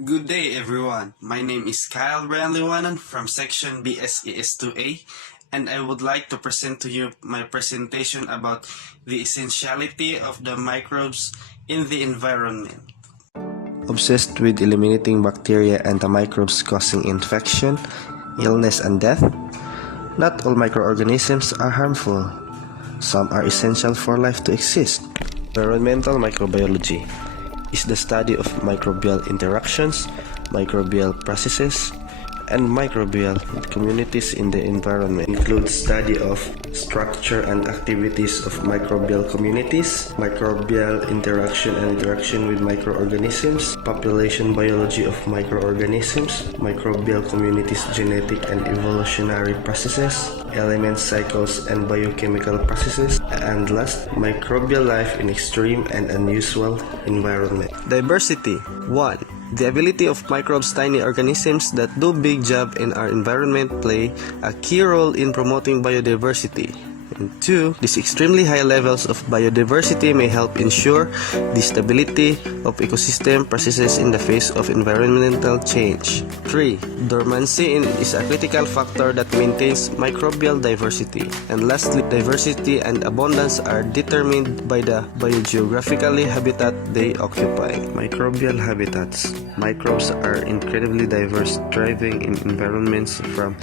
Good day, everyone. My name is Khyle from Section BSES2A, and I would like to present to you my presentation about the essentiality of the microbes in the environment. Obsessed with eliminating bacteria and the microbes causing infection, illness, and death? Not all microorganisms are harmful. Some are essential for life to exist. Environmental microbiology is the study of microbial interactions, microbial processes, and microbial communities in the environment. It includes study of structure and activities of microbial communities, microbial interaction and interaction with microorganisms, population biology of microorganisms, microbial communities genetic and evolutionary processes, element cycles and biochemical processes, and last, microbial life in extreme and unusual environment. Diversity 1. The ability of microbes, tiny organisms that do big job in our environment, play a key role in promoting biodiversity. And 2. These extremely high levels of biodiversity may help ensure the stability of ecosystem processes in the face of environmental change. 3. Dormancy is a critical factor that maintains microbial diversity. And lastly, diversity and abundance are determined by the biogeographical habitat they occupy. Microbial habitats. Microbes are incredibly diverse, thriving in environments from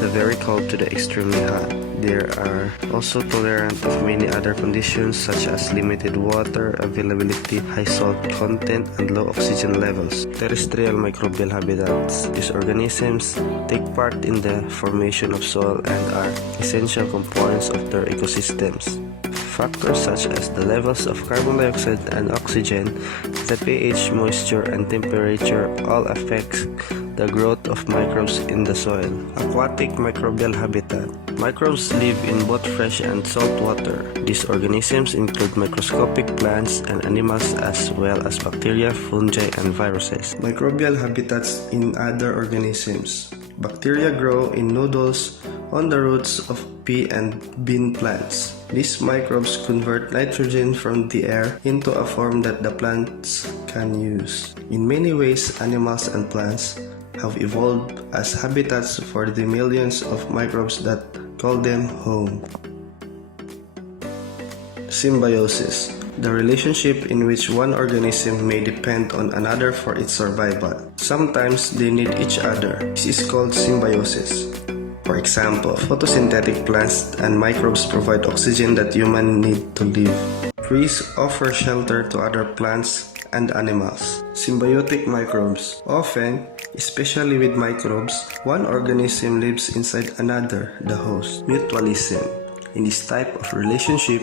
the very cold to the extremely hot. They are also tolerant of many other conditions such as limited water availability, high salt content, and low oxygen levels. Terrestrial microbial habitats. These organisms take part in the formation of soil and are essential components of their ecosystems. Factors such as the levels of carbon dioxide and oxygen, the pH, moisture, and temperature all affect the growth of microbes in the soil. Aquatic microbial habitat. Microbes live in both fresh and salt water. These organisms include microscopic plants and animals as well as bacteria, fungi, and viruses. Microbial habitats in other organisms. Bacteria grow in nodules on the roots of pea and bean plants. These microbes convert nitrogen from the air into a form that the plants can use. In many ways, animals and plants have evolved as habitats for the millions of microbes that call them home. Symbiosis. The relationship in which one organism may depend on another for its survival. Sometimes they need each other. This is called symbiosis. For example, photosynthetic plants and microbes provide oxygen that humans need to live. Trees offer shelter to other plants and animals. Symbiotic microbes. Often, especially with microbes, one organism lives inside another, the host. Mutualism. In this type of relationship,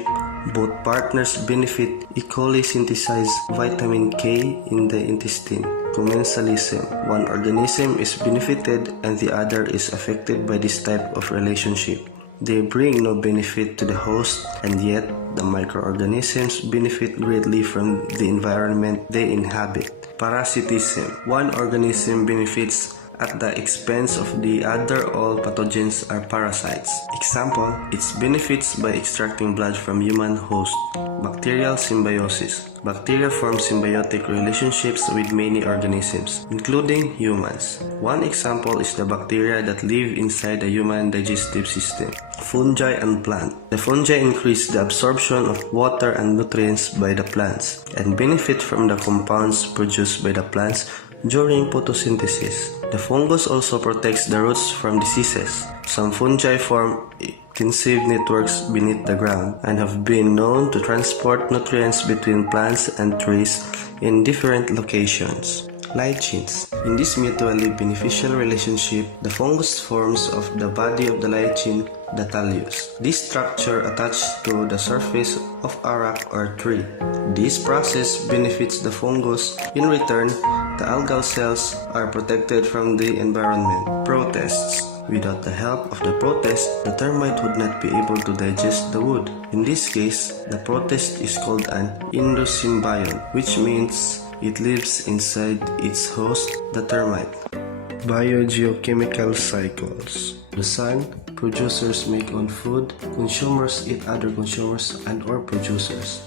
both partners benefit. E. coli synthesize vitamin K in the intestine. Commensalism. One organism is benefited and the other is affected by this type of relationship. They bring no benefit to the host, and yet the microorganisms benefit greatly from the environment they inhabit. Parasitism. One organism benefits at the expense of the other. All pathogens are parasites. Example, it benefits by extracting blood from human host. Bacterial symbiosis. Bacteria form symbiotic relationships with many organisms, including humans. One example is the bacteria that live inside the human digestive system. Fungi and plant. The fungi increase the absorption of water and nutrients by the plants and benefit from the compounds produced by the plants during photosynthesis. The fungus also protects the roots from diseases. Some fungi form extensive networks beneath the ground and have been known to transport nutrients between plants and trees in different locations. Lichens. In this mutually beneficial relationship, the fungus forms of the body of the lichen, the thallus. This structure attached to the surface of a rock or tree. This process benefits the fungus. In return, the algal cells are protected from the environment. Protists. Without the help of the protist, the termite would not be able to digest the wood. In this case, the protist is called an endosymbiont, which means it lives inside its host, the termite. Biogeochemical cycles. The sun, producers make on food, consumers eat other consumers and or producers.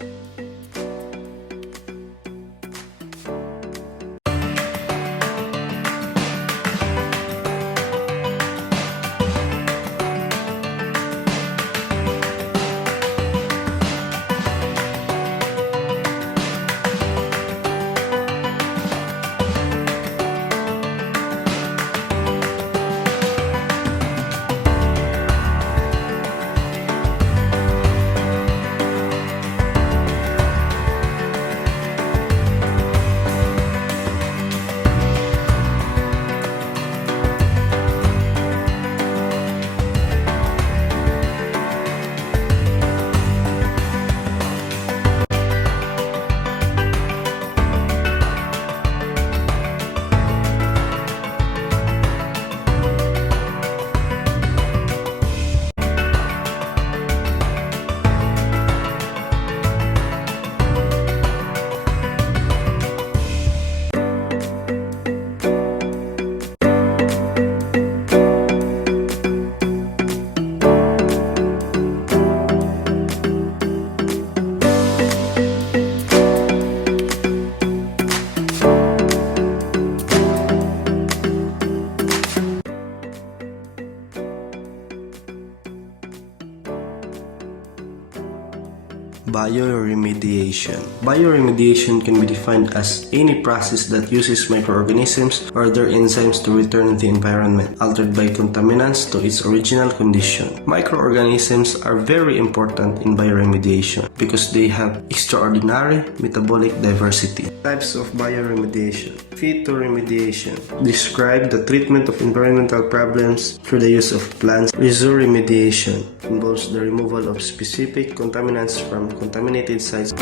Bioremediation. Bioremediation can be defined as any process that uses microorganisms or their enzymes to return the environment altered by contaminants to its original condition. Microorganisms are very important in bioremediation because they have extraordinary metabolic diversity. Types of bioremediation. Phytoremediation. Describe the treatment of environmental problems through the use of plants. Resource remediation involves the removal of specific contaminants from contaminated sites.